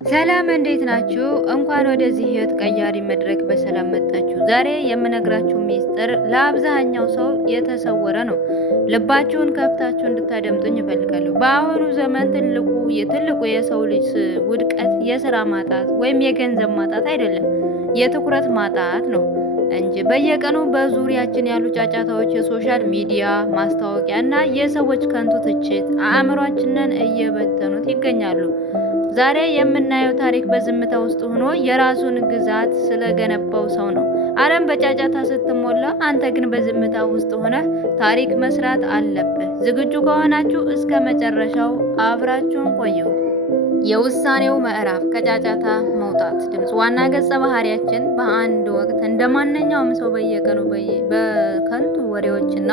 ሰላም እንዴት ናችሁ? እንኳን ወደዚህ ህይወት ቀያሪ መድረክ በሰላም መጣችሁ። ዛሬ የምነግራችሁ ሚስጥር ለአብዛኛው ሰው የተሰወረ ነው። ልባችሁን ከፍታችሁ እንድታደምጡኝ እፈልጋለሁ። በአሁኑ ዘመን ትልቁ የሰው ልጅ ውድቀት የስራ ማጣት ወይም የገንዘብ ማጣት አይደለም፣ የትኩረት ማጣት ነው እንጂ በየቀኑ በዙሪያችን ያሉ ጫጫታዎች፣ የሶሻል ሚዲያ ማስታወቂያ እና የሰዎች ከንቱ ትችት አእምሯችንን እየበተኑት ይገኛሉ። ዛሬ የምናየው ታሪክ በዝምታ ውስጥ ሆኖ የራሱን ግዛት ስለገነባው ሰው ነው። ዓለም በጫጫታ ስትሞላ፣ አንተ ግን በዝምታ ውስጥ ሆነህ ታሪክ መስራት አለብህ። ዝግጁ ከሆናችሁ እስከ መጨረሻው አብራችሁን ቆዩ። የውሳኔው ምዕራፍ ከጫጫታ መውጣት። ድምፅ ዋና ገጸ ባህሪያችን በአንድ ወቅት እንደ ማንኛውም ሰው በየቀኑ በከንቱ ወሬዎችና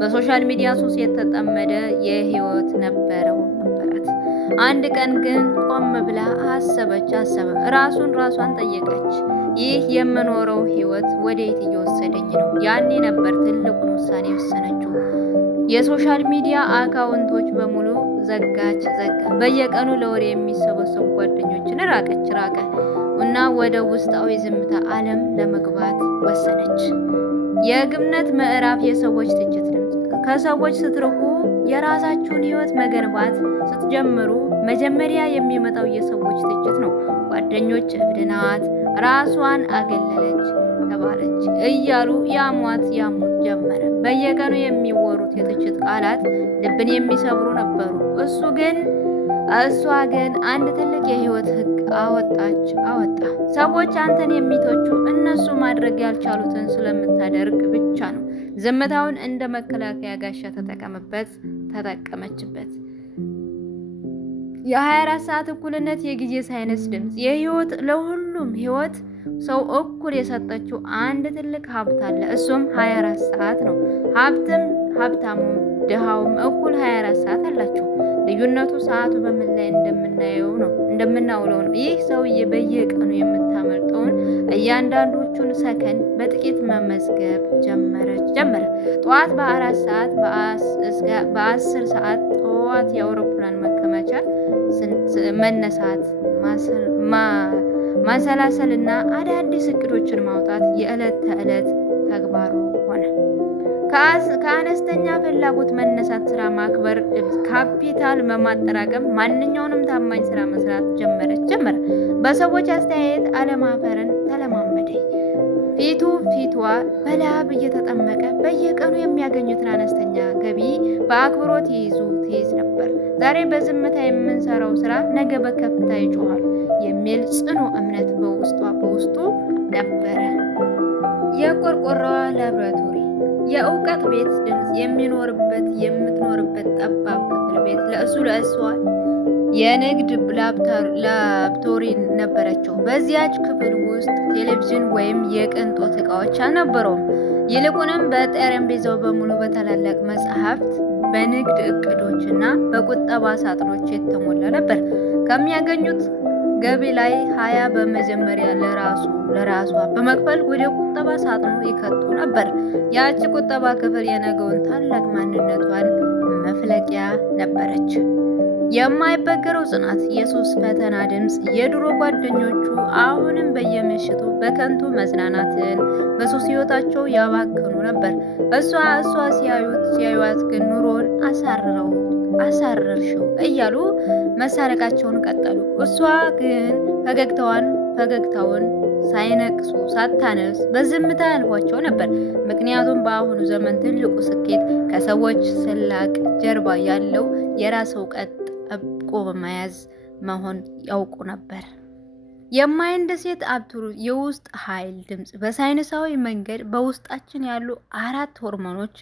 በሶሻል ሚዲያ ሱስ የተጠመደ የህይወት ነበራት። አንድ ቀን ግን ቆም ብላ ራሷን ጠየቀች። ይህ የምኖረው ህይወት ወዴት እየወሰደኝ ነው? ያኔ ነበር ትልቁን ውሳኔ የወሰነችው። የሶሻል ሚዲያ አካውንቶች በሙሉ ዘጋ። በየቀኑ ለወሬ የሚሰበሰቡ ጓደኞችን ራቀ እና ወደ ውስጣዊ ዝምታ ዓለም ለመግባት ወሰነች። የግብነት ምዕራፍ የሰዎች ትችት ድምፅ። ከሰዎች ስትርቁ የራሳችሁን ህይወት መገንባት ስትጀምሩ መጀመሪያ የሚመጣው የሰዎች ትችት ነው። ጓደኞች እብድ ናት፣ ራሷን አገለለች፣ ተባለች እያሉ ያሙት ጀመረ። በየቀኑ የሚወሩት የትችት ቃላት ልብን የሚሰብሩ ነበሩ። እሷ ግን አንድ ትልቅ የህይወት ህግ አወጣ። ሰዎች አንተን የሚተቹ እነሱ ማድረግ ያልቻሉትን ስለምታደርግ ብቻ ነው። ዝምታውን እንደ መከላከያ ጋሻ ተጠቀመችበት። የ24 ሰዓት እኩልነት የጊዜ ሳይንስ ድምፅ። ለሁሉም ህይወት ሰው እኩል የሰጠችው አንድ ትልቅ ሀብት አለ። እሱም 24 ሰዓት ነው። ሀብታሙም ድሃውም እኩል 24 ሰዓት አላቸው። ልዩነቱ ሰዓቱ በምን ላይ እንደምናውለው ነው። ይህ ሰውዬ በየቀኑ የምታመልጠውን እያንዳንዶቹን ሰከንድ በጥቂት መመዝገብ ጀመረ። ጠዋት በ4 ሰዓት፣ በ10 ሰዓት ጠዋት የአውሮፕላን መከማቻ መነሳት፣ ማሰላሰል እና አዳዲስ እቅዶችን ማውጣት የዕለት ተዕለት ተግባሩ ሆነ። ከአነስተኛ ፍላጎት መነሳት፣ ስራ ማክበር፣ ካፒታል በማጠራቀም ማንኛውንም ታማኝ ስራ መስራት ጀመረ። በሰዎች አስተያየት አለማፈርን ተለማመደ። ፊቷ በላብ እየተጠመቀ በየቀኑ የሚያገኙትን አነስተኛ ገቢ በአክብሮት ትይዝ ነበር። ዛሬ በዝምታ የምንሰራው ስራ ነገ በከፍታ ይጮሃል የሚል ጽኑ እምነት በውስጡ ነበረ። የቆርቆሮዋ ላብራቶሪ የእውቀት ቤት ድምፅ የምትኖርበት ጠባብ ክፍል ቤት ለእሷ የንግድ ላብራቶሪ ነበረችው። በዚያች ክፍል ውስጥ ቴሌቪዥን ወይም የቅንጦት እቃዎች አልነበረውም። ይልቁንም በጠረጴዛው በሙሉ በታላላቅ መጽሐፍት፣ በንግድ እቅዶችና በቁጠባ ሳጥኖች የተሞላ ነበር። ከሚያገኙት ገቢ ላይ 20 በመጀመሪያ ለራሷ በመክፈል ወደ ቁጠባ ሳጥኑ ይከቱ ነበር። ያቺ ቁጠባ ክፍል የነገውን ታላቅ ማንነቷን መፍለቂያ ነበረች። የማይበገረው ጽናት፣ የሱስ ፈተና ድምፅ። የድሮ ጓደኞቹ አሁንም በየምሽቱ በከንቱ መዝናናትን በሱስ ህይወታቸው ያባክኑ ነበር። እሷ ሲያዩት ግን ኑሮን አሳረርሽው እያሉ መሳለቃቸውን ቀጠሉ። እሷ ግን ፈገግታውን ሳይነቅሱ ሳታነስ በዝምታ ያልፏቸው ነበር። ምክንያቱም በአሁኑ ዘመን ትልቁ ስኬት ከሰዎች ስላቅ ጀርባ ያለው የራስ እውቀት ጠብቆ በመያዝ መሆን ያውቁ ነበር። የማይንደሴት አብቱሩ የውስጥ ኃይል ድምፅ። በሳይንሳዊ መንገድ በውስጣችን ያሉ 4 ሆርሞኖች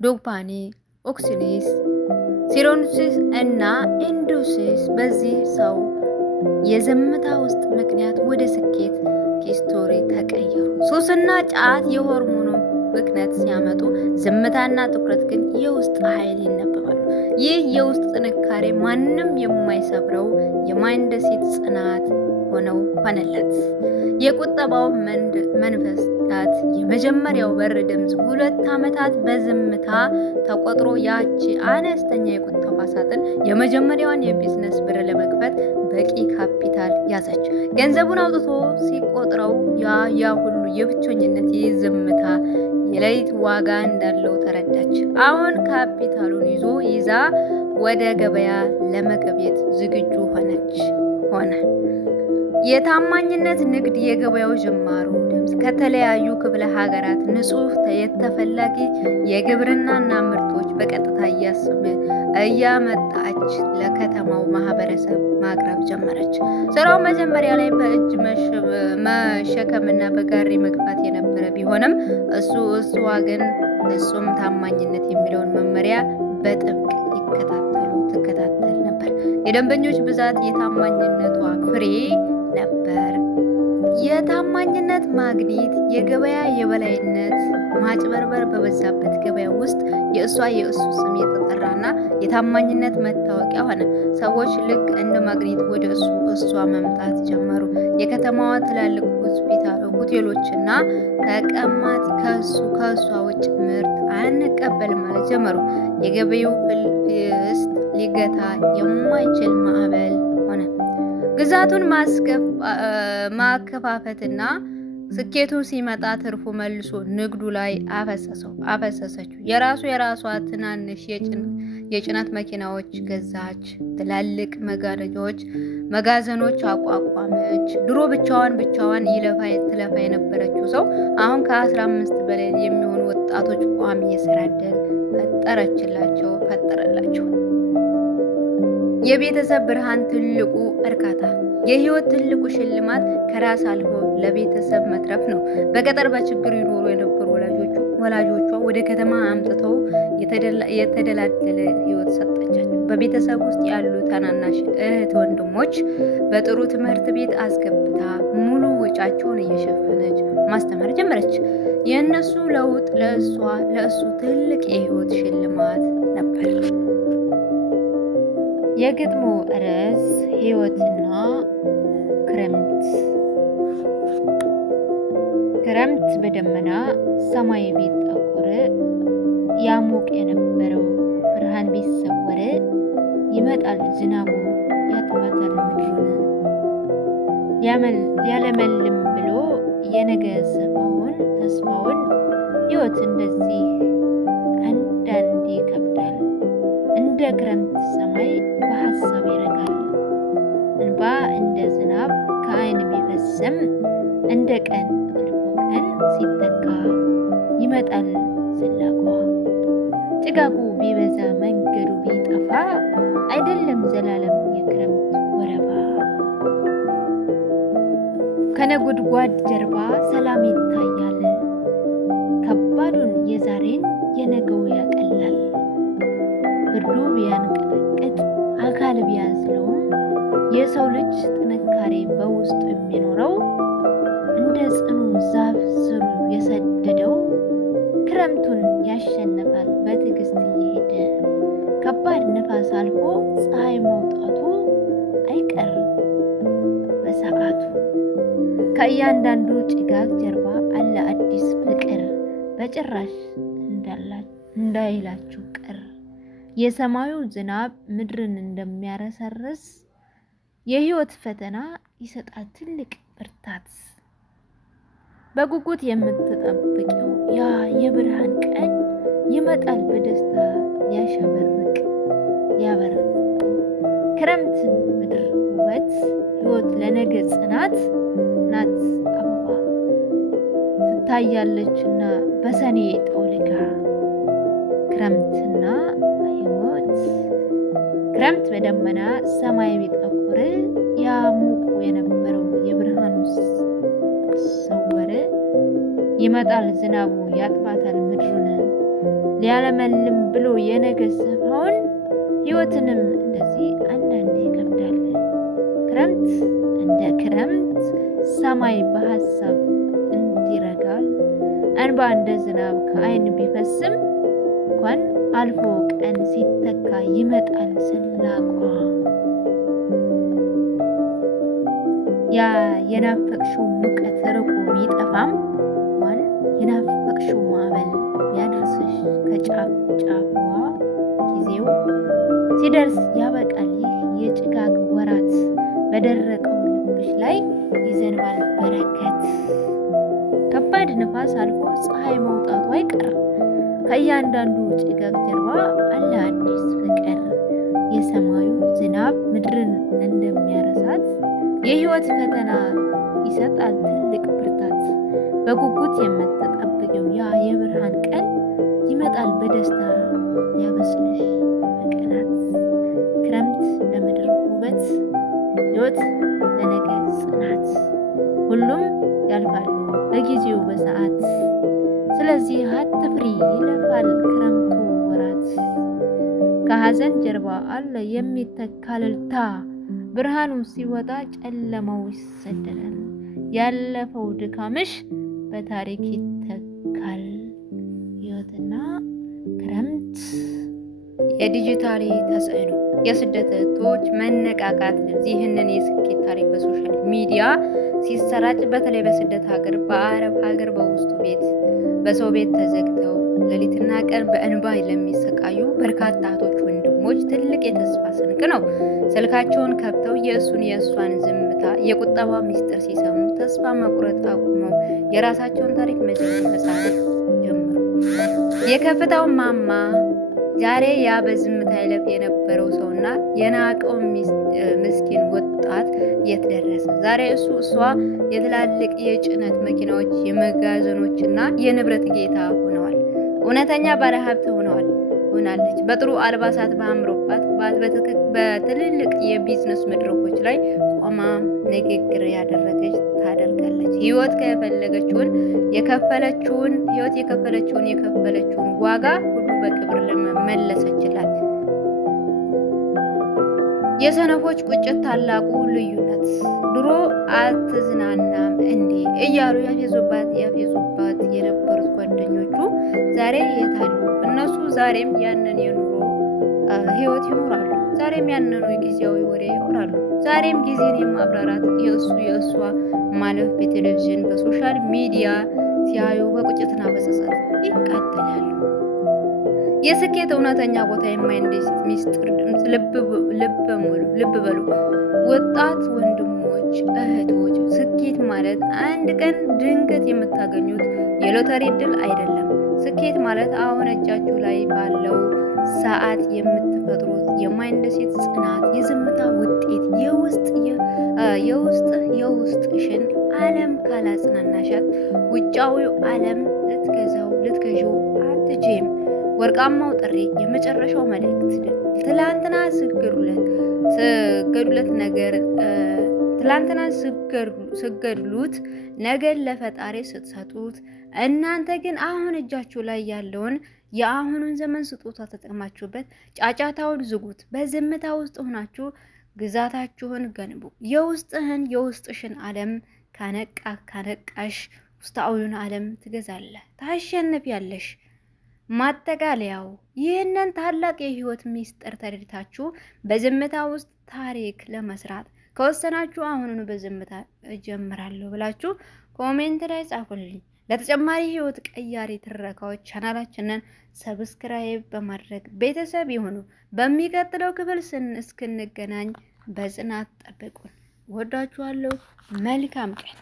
ዶፓሚን፣ ኦክሲቶሲን፣ ሴሮቶኒን እና ኢንዶርፊን በዚህ ሰው የዝምታ ውስጥ ምክንያት ወደ ስኬት ሂስቶሪ ተቀየሩ። ሱስና ጫት የሆርሞኑ ብክነት ሲያመጡ፣ ዝምታና ትኩረት ግን የውስጥ ኃይል ይነበባሉ። ይህ የውስጥ ጥንካሬ ማንም የማይሰብረው የማይንደሴት ጽናት ሆነለት። የቁጠባው መንፈሳት የመጀመሪያው በር ድምፅ 2 ዓመታት በዝምታ ተቆጥሮ ያቺ አነስተኛ የቁጠባ ሳጥን የመጀመሪያዋን የቢዝነስ ብር ለመክፈት በቂ ካፒታል ያዘች። ገንዘቡን አውጥቶ ሲቆጥረው ያ ሁሉ የብቸኝነት የዝምታ የሌሊት ዋጋ እንዳለው ተረዳች። አሁን ካፒታሉን ይዛ ወደ ገበያ ለመገቤት ዝግጁ ሆነ። የታማኝነት ንግድ የገበያው ጅማሮ ድምፅ ከተለያዩ ክፍለ ሀገራት ንጹህ የተፈላጊ የግብርናና ምርቶች በቀጥታ እያመጣች ለከተማው ማህበረሰብ ማቅረብ ጀመረች። ስራው መጀመሪያ ላይ በእጅ መሸከምና በጋሪ መግፋት የነበረ ቢሆንም እሷ ግን እሱም ታማኝነት የሚለውን መመሪያ በጥብቅ ትከታተል ነበር። የደንበኞች ብዛት የታማኝነቷ ፍሬ ነበር። የታማኝነት ማግኘት የገበያ የበላይነት ማጭበርበር በበዛበት ገበያ ውስጥ የእሱ ስም የተጠራና የታማኝነት መታወቂያ ሆነ። ሰዎች ልክ እንደ ማግኘት ወደ እሷ መምጣት ጀመሩ። የከተማዋ ትላልቅ ሆቴሎችና ተቋማት ከእሷ ውጭ ምርት አንቀበልም ማለት ጀመሩ። የገበያው ፍልስጥ ሊገታ የማይችል ማዕበል ሆነ። ግዛቱን ማከፋፈትና ስኬቱ ሲመጣ ትርፉ መልሶ ንግዱ ላይ አፈሰሰችው። የራሷ ትናንሽ የጭነት መኪናዎች ገዛች። ትላልቅ መጋዘኖች አቋቋመች። ድሮ ብቻዋን ትለፋ የነበረችው ሰው አሁን ከ15 በላይ የሚሆኑ ወጣቶች ቋሚ የስራ ዕድል ፈጠረላቸው። የቤተሰብ ብርሃን ትልቁ እርካታ፣ የህይወት ትልቁ ሽልማት ከራስ አልፎ ለቤተሰብ መትረፍ ነው። በገጠር በችግር ይኖሩ የነበሩ ወላጆቿ ወደ ከተማ አምጥተው የተደላደለ ህይወት ሰጠቻቸው። በቤተሰብ ውስጥ ያሉ ታናናሽ እህት ወንድሞች በጥሩ ትምህርት ቤት አስገብታ ሙሉ ወጪያቸውን እየሸፈነች ማስተማር ጀመረች። የእነሱ ለውጥ ለእሱ ትልቅ የህይወት ሽልማት ነበር። የግጥሙ ርዕስ ህይወትና ክረምት። ክረምት በደመና ሰማይ ቢጠቆር፣ ያሞቅ የነበረው ብርሃን ቢሰወር፣ ይመጣል ዝናቡ ያጥባታል ምድሩን። ሊያለመልም ብሎ የነገ ተስፋውን ህይወት እንደዚህ አንዳንዴ ይከብዳል። እንደ ክረምት ሰማይ በሀሳብ ይረጋል። እንባ እንደ ዝናብ ከዓይን ቢፈስም፣ እንደ ቀን አልፎ ቀን ሲተካ ይመጣል ስላቋ። ጭጋጉ ቢበዛ መንገዱ ቢጠፋ፣ አይደለም ዘላለም የክረምት ወረባ። ከነጎድጓድ ጀርባ ሰላም ይታያል። ከባዱን የዛሬን የነገው ያቀላል። ብርዱ ቢያንቀጠቅጥ አካል ቢያዝለውም፣ የሰው ልጅ ጥንካሬ በውስጡ የሚኖረው እንደ ጽኑ ዛፍ ስሩ የሰደደው ክረምቱን ያሸንፋል በትዕግስት እየሄደ። ከባድ ነፋስ አልፎ ፀሐይ መውጣቱ አይቀርም በሰዓቱ። ከእያንዳንዱ ጭጋግ ጀርባ አለ አዲስ ፍቅር፣ በጭራሽ እንዳይላችሁ ቅር። የሰማዩ ዝናብ ምድርን እንደሚያረሰርስ፣ የህይወት ፈተና ይሰጣል ትልቅ ብርታት። በጉጉት የምትጠብቂው ያ የብርሃን ቀን ይመጣል በደስታ ያበርቅ። ክረምት ምድር ውበት፣ ህይወት ለነገ ጽናት ናት። አበባ ትታያለችና በሰኔ ጠውልጋ። ክረምትና ህይወት። ክረምት በደመና ሰማይ ቢጠቁር፣ ያሙቁ የነበረው የብርሃኑ ሰወረ። ይመጣል ዝናቡ ያጥባታል ምድሩን። ሊያለመልም ብሎ የነገ ተስፋውን፣ ህይወትንም እንደዚህ አንዳንዴ ይከብዳል። ክረምት እንደ ክረምት ሰማይ በሀሳብ እንዲረጋል። እንባ እንደ ዝናብ ከዓይን ቢፈስም፣ እንኳን አልፎ ቀን ሲተካ ይመጣል ስላቋ። ያ የናፈቅሽው ሙቀት ርቆ ቢጠፋም፣ እንኳን የናፈቅሽው ማዕበል ቢያደርስሽ ከጫፍ ጫፍዋ፣ ጊዜው ሲደርስ ያበቃል ይህ የጭጋግ ወራት። በደረቀው ልብሽ ላይ ይዘንባል በረከት። ከባድ ንፋስ አልፎ ፀሐይ መውጣቱ አይቀርም። ከእያንዳንዱ ጭጋግ ጀርባ አለ አዲስ ፍቅር። የሰማዩ ዝናብ ምድርን እንደሚያረሳት የህይወት ፈተና ይሰጣል ትልቅ ብርታት። በጉጉት የምትጠብቂው ያ የብርሃን ቀን ይመጣል በደስታ ያበስልሽ በቀናት። ክረምት ለምድር ውበት፣ ህይወት ለነገ ጽናት። ሁሉም ያልፋሉ በጊዜው በሰዓት። ስለዚህ አትፍሪ ይለፋል ክረምቱ ወራት። ከሐዘን ጀርባ አለ የሚተካ እልልታ። ብርሃኑ ሲወጣ ጨለማው ይሰደዳል። ያለፈው ድካምሽ በታሪክ ይተካል። ህይወትና ክረምት። የዲጂታል ተጽዕኖ የስደት እህቶች መነቃቃት። ይህንን የስኬት ታሪክ በሶሻል ሚዲያ ሲሰራጭ በተለይ በስደት ሀገር፣ በአረብ ሀገር በውስጡ ቤት በሰው ቤት ተዘግተው ሌሊትና ቀን በእንባ ለሚሰቃዩ በርካታ እህቶች ወንድሞች ትልቅ የተስፋ ስንቅ ነው። ስልካቸውን ከፍተው የእሷን ዝምታ የቁጠባ ሚስጥር ሲሰሙ ተስፋ መቁረጥ አቁመው የራሳቸውን ታሪክ መጻፍ ጀመሩ። የከፍታው ማማ ዛሬ ያ በዝምታ ይለፍ የነበረው ሰውና የናቀው ምስኪን ወጣት የት ደረሰ? ዛሬ እሷ የትላልቅ የጭነት መኪናዎች የመጋዘኖችና የንብረት ጌታ ሆነዋል። እውነተኛ ባለሀብት ሆናለች። በጥሩ አልባሳት በአምሮባት በትልልቅ የቢዝነስ መድረኮች ላይ ቆማ ንግግር ያደረገች ታደርጋለች። ህይወት የከፈለችውን ዋጋ ሁሉ በክብር ለመመለሰችላት። የሰነፎች ቁጭት ታላቁ ልዩነት። ድሮ አትዝናናም እንዴ እያሉ ያፌዙባት የነበሩት ጓደኞቹ ዛሬ የታሉ? እነሱ ዛሬም ያንን የኑሮ ህይወት ይኖራሉ። ዛሬም ያንኑ የጊዜያዊ ወሬ ያወራሉ። ዛሬም ጊዜን የማብራራት የእሷ ማለፍ በቴሌቪዥን በሶሻል ሚዲያ ሲያዩ በቁጭትና በጸጸት ይቃጠላሉ። የስኬት እውነተኛ ቦታ የማይንደስት ሚስጥር ድምፅ። ልብ በሉ ወጣት ወንድሞች እህቶች፣ ስኬት ማለት አንድ ቀን ድንገት የምታገኙት የሎተሪ ዕድል አይደለም። ስኬት ማለት አሁን እጃችሁ ላይ ባለው ሰዓት የምትፈጥሩት የማይንደሴት ጽናት፣ የዝምታ ውጤት። የውስጥሽን ዓለም ካላጽናናሻት ውጫዊው ዓለም ልትገዢው አትችይም። ወርቃማው ጥሪ፣ የመጨረሻው መልእክት። ትላንትና ስገድሉት ነገን ለፈጣሪ ስትሰጡት፣ እናንተ ግን አሁን እጃችሁ ላይ ያለውን የአሁኑን ዘመን ስጦታ ተጠቅማችሁበት ጫጫታውን ዝጉት። በዝምታ ውስጥ ሆናችሁ ግዛታችሁን ገንቡ። የውስጥሽን ዓለም ካነቃሽ ውስጣዊውን ዓለም ትገዛለህ፣ ታሸንፊያለሽ። ማጠቃለያው ይህንን ታላቅ የህይወት ሚስጥር ተረድታችሁ በዝምታ ውስጥ ታሪክ ለመስራት ከወሰናችሁ አሁኑኑ በዝምታ እጀምራለሁ ብላችሁ ኮሜንት ላይ ጻፉልኝ። ለተጨማሪ ህይወት ቀያሪ ትረካዎች ቻናላችንን ሰብስክራይብ በማድረግ ቤተሰብ ይሁኑ። በሚቀጥለው ክፍል እስክንገናኝ በጽናት ጠብቁን። ወዳችኋለሁ። መልካም ቀን